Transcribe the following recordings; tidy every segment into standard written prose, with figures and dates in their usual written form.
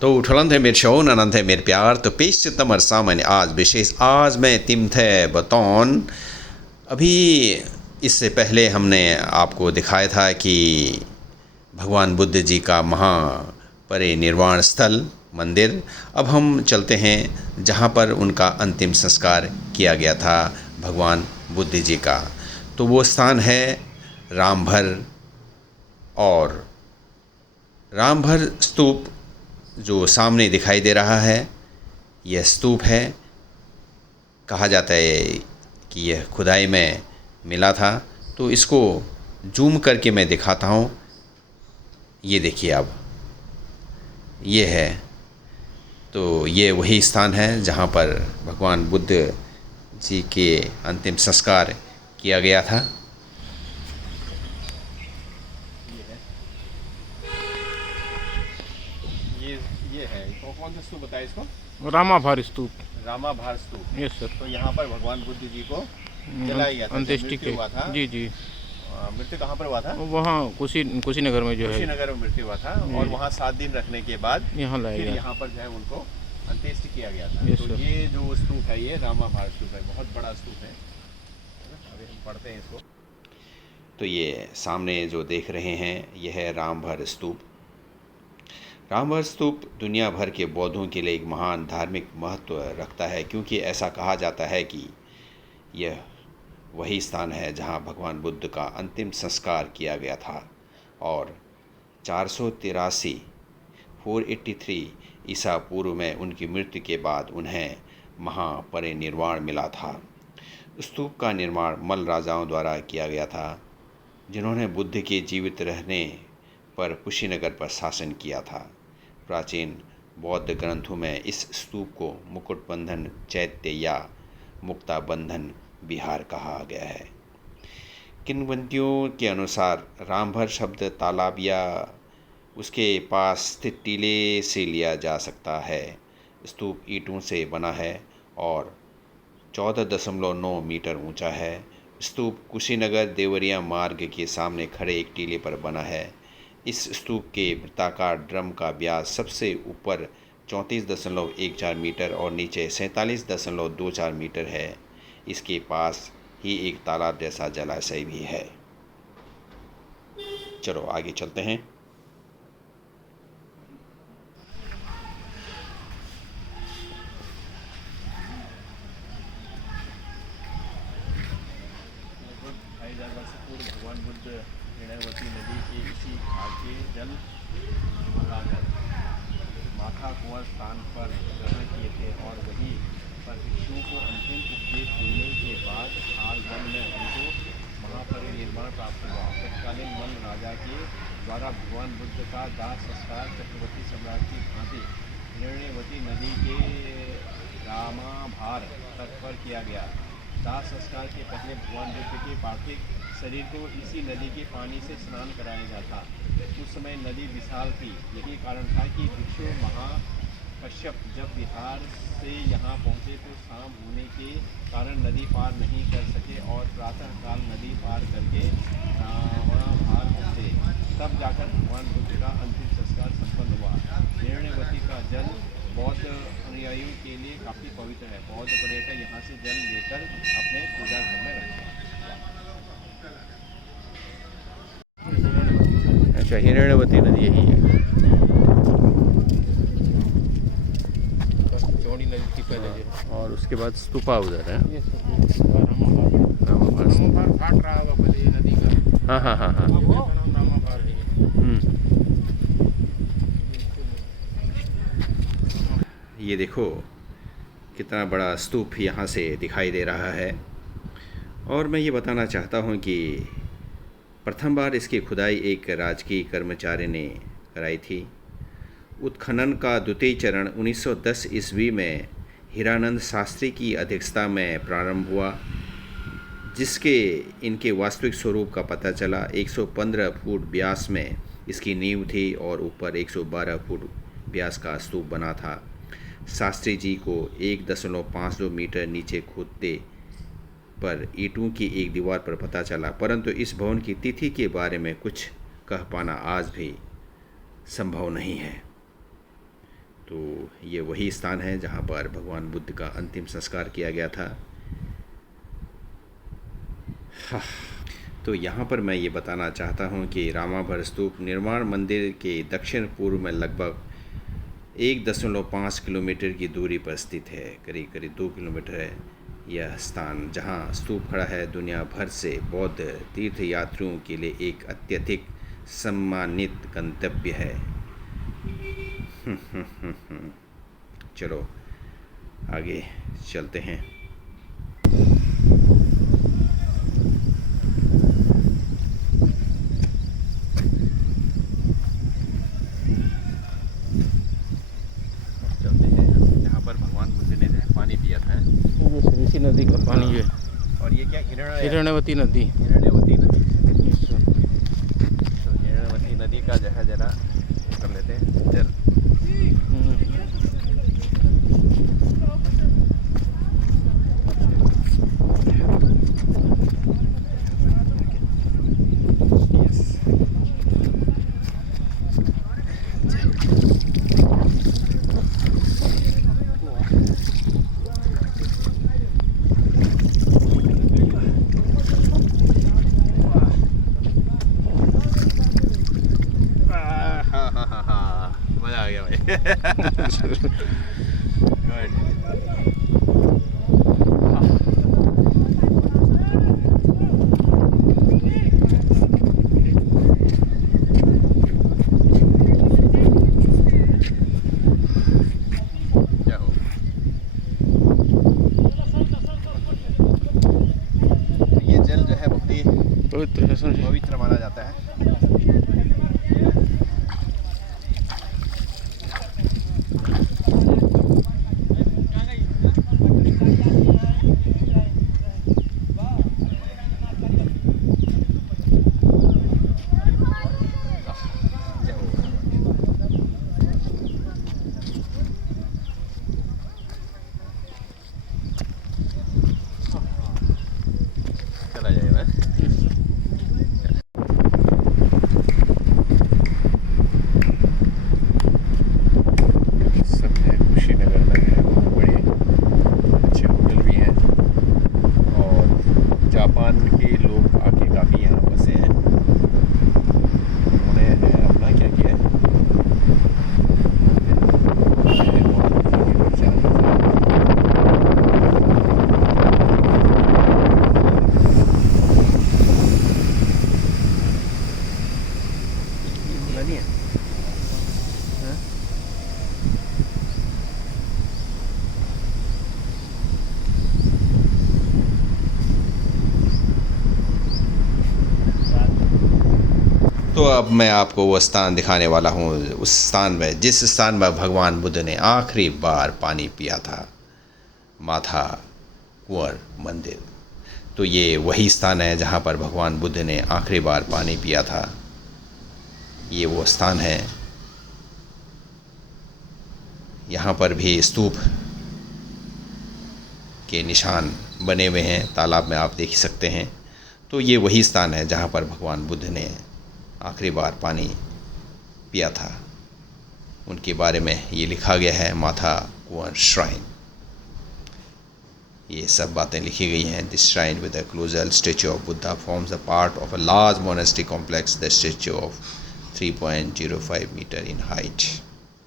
तो उठलन थे मेरे शो ननन थे मेरे प्यार तो पेश तमर सामने आज विशेष आज मैं तिम थे बतौन। अभी इससे पहले हमने आपको दिखाया था कि भगवान बुद्ध जी का महापरिनिर्वाण स्थल मंदिर। अब हम चलते हैं जहाँ पर उनका अंतिम संस्कार किया गया था भगवान बुद्ध जी का। तो वो स्थान है रामभर। और रामभर स्तूप जो सामने दिखाई दे रहा है, यह स्तूप है। कहा जाता है कि यह खुदाई में मिला था। तो इसको जूम करके मैं दिखाता हूँ। ये देखिए अब ये है। तो ये वही स्थान है जहाँ पर भगवान बुद्ध जी के अंतिम संस्कार किया गया था। ये है कौन सा स्तूप बताया इसको? रामाभार स्तूप। रामाभार स्तूप। Yes sir. तो यहाँ पर भगवान बुद्ध जी को जलाया गया था, अंत्येष्टि मृत्यु हुआ था। जी जी। मृत्यु कहाँ पर हुआ था? वहाँ कुशीनगर में जो है, कुशीनगर में मृत्यु हुआ था। और वहाँ 7 दिन रखने के बाद यहाँ लाया गया। यहाँ पर जो है उनको अंत्येष्टि किया गया था। यस तो सर। ये जो स्तूप है ये रामाभार स्तूप है, बहुत बड़ा स्तूप है। अभी हम पढ़ते हैं इसको। तो ये सामने जो देख रहे हैं यह है रामभर स्तूप। रामभर स्तूप दुनिया भर के बौद्धों के लिए एक महान धार्मिक महत्व रखता है, क्योंकि ऐसा कहा जाता है कि यह वही स्थान है जहां भगवान बुद्ध का अंतिम संस्कार किया गया था। और 483 ईसा पूर्व में उनकी मृत्यु के बाद उन्हें महापरिनिर्वाण मिला था। स्तूप का निर्माण मल्ल राजाओं द्वारा किया गया था, जिन्होंने बुद्ध के जीवित रहने पर कुशीनगर पर शासन किया था। प्राचीन बौद्ध ग्रंथों में इस स्तूप को मुकुटबंधन चैत्य या मुक्ताबंधन विहार कहा गया है। किंवदंतियों के अनुसार रामभर शब्द तालाब या उसके पास स्थित टीले से लिया जा सकता है। स्तूप ईंटों से बना है और 14.9 मीटर ऊंचा है। स्तूप कुशीनगर देवरिया मार्ग के सामने खड़े एक टीले पर बना है। इस स्तूप के वृत्ताकार ड्रम का व्यास सबसे ऊपर 34.14 मीटर और नीचे 47.24 मीटर है। इसके पास ही एक तालाब जैसा जलाशय भी है। चलो आगे चलते हैं। भगवान बुद्ध हिरण्यवती नदी के इसी घाट के जल मंगाकर माथा कुंवर स्थान पर ग्रहण किए थे और वहीं पर भिक्षुओं को अंतिम उपदेश देने के बाद हाल जल में उनको महापरिनिर्वाण प्राप्त हुआ। तत्कालीन मल्ल राजा के द्वारा भगवान बुद्ध का दाह संस्कार चक्रवर्ती सम्राट की भांति हिरण्यवती नदी के रामाभार तट पर किया गया। दाह संस्कार के पहले भगवान बुद्ध के पार्थिव शरीर को इसी नदी के पानी से स्नान कराया जाता। उस समय नदी विशाल थी। यही कारण था कि भिक्षु महाकश्यप जब बिहार से यहाँ पहुँचे तो शाम होने के कारण नदी पार नहीं कर सके और प्रातःकाल नदी पार करके रामाभार पहुँचे। तब जाकर भगवान बुद्ध का अंतिम संस्कार संपन्न हुआ। हिरण्यवती का जल बौद्ध अनुयायियों के लिए काफ़ी पवित्र है। बौद्ध पर्यटक यहाँ से जल लेकर अपने पूजा घर में रखते हैं। अच्छा, हिरण्यवती नदी यही है। चौड़ी नदी थी पहले जो, और उसके बाद स्तूपा उधर है। ये रामाभार घाट रहा होगा पहले ये नदी का। हाँ हाँ हाँ हाँ। इसका नाम रामाभार है। ये देखो कितना बड़ा स्तूप यहाँ से दिखाई दे रहा है। और मैं ये बताना चाहता हूँ कि प्रथम बार इसकी खुदाई एक राजकीय कर्मचारी ने कराई थी। उत्खनन का द्वितीय चरण 1910 ईस्वी में हीरानंद शास्त्री की अध्यक्षता में प्रारंभ हुआ, जिसके इनके वास्तविक स्वरूप का पता चला। 115 फुट व्यास में इसकी नींव थी और ऊपर 112 फुट व्यास का स्तूप बना था। शास्त्री जी को 1.52 मीटर नीचे खोदते पर ईंटों की एक दीवार पर पता चला, परंतु इस भवन की तिथि के बारे में कुछ कह पाना आज भी संभव नहीं है। तो ये वही स्थान है जहाँ पर भगवान बुद्ध का अंतिम संस्कार किया गया था। तो यहाँ पर मैं ये बताना चाहता हूँ कि रामाभर स्तूप निर्माण मंदिर के दक्षिण पूर्व में लगभग 1.5 किलोमीटर की दूरी पर स्थित है। करीब करीब 2 किलोमीटर है यह स्थान जहाँ स्तूप खड़ा है। दुनिया भर से बौद्ध तीर्थयात्रियों के लिए एक अत्यधिक सम्मानित गंतव्य है। चलो आगे चलते हैं। इसी नदी का पानी ये, और ये क्या हिरण्यवती नदी। हिरण्यवती नदी। तो हिरण्यवती नदी का जो है जरा कर लेते हैं जल। मजा आ गया भाई। ये जल जो है बहुत ही पवित्र माना जाता है। चला जाएगा। सब है कुशीनगर में है, बहुत बड़े अच्छे होटल भी हैं और जापान के लोग आके काफ़ी यहाँ बसे हैं। उन्होंने अपना क्या किया है, तो अब मैं आपको वो स्थान दिखाने वाला हूँ, उस स्थान में जिस स्थान में भगवान बुद्ध ने आखिरी बार पानी पिया था, माथा कुंवर मंदिर। तो ये वही स्थान है जहाँ पर भगवान बुद्ध ने आखिरी बार पानी पिया था। ये वो स्थान है। यहाँ पर भी स्तूप के निशान बने हुए हैं, तालाब में आप देख सकते हैं। तो ये वही स्थान है जहाँ पर भगवान बुद्ध ने आखिरी बार पानी पिया था। उनके बारे में ये लिखा गया है, माथा कुंवर श्राइन। ये सब बातें लिखी गई हैं। This shrine with the colossal statue of Buddha forms a part of a large monastery complex, the statue of 3.05 metre in height.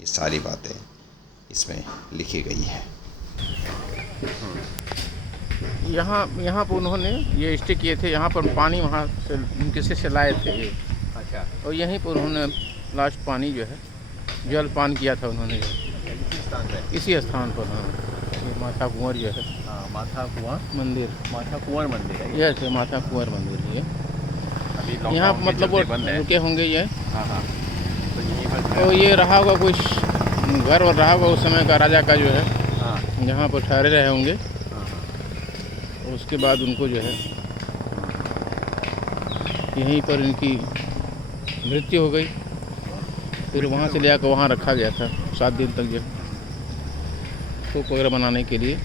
ये सारी बातें इसमें लिखी गई है। यहाँ पर उन्होंने ये स्टे किए थे। यहाँ पर पानी वहाँ से किसी से लाए थे ये। अच्छा। और यहीं पर उन्होंने लास्ट पानी जो है जल पान किया था उन्होंने इसी स्थान पर। हाँ, ये माथा कुंवर जो है, माथा कुंवर मंदिर, माथा कुंवर मंदिर है। यह है माथा कुंवर मंदिर। ये अभी यहाँ मतलब वो रुके होंगे ये। हाँ। तो यहीं पर तो ये रहा होगा कुछ घर और रहा होगा उस समय का राजा का जो है। हाँ। यहाँ पर ठहरे रहे होंगे। हाँ। उसके बाद उनको जो है यहीं पर इनकी मृत्यु हो गई। फिर वहाँ से ले आकर वहाँ रखा गया था 7 दिन तक जो सूप वगैरह बनाने के लिए।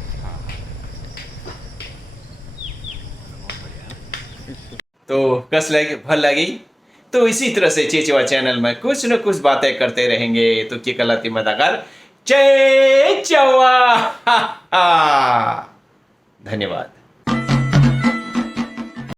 तो कस लगी भल लगी। तो इसी तरह से चेचवा चैनल में कुछ न कुछ बातें करते रहेंगे। तो क्या कलाती मदागार जय जवान। धन्यवाद।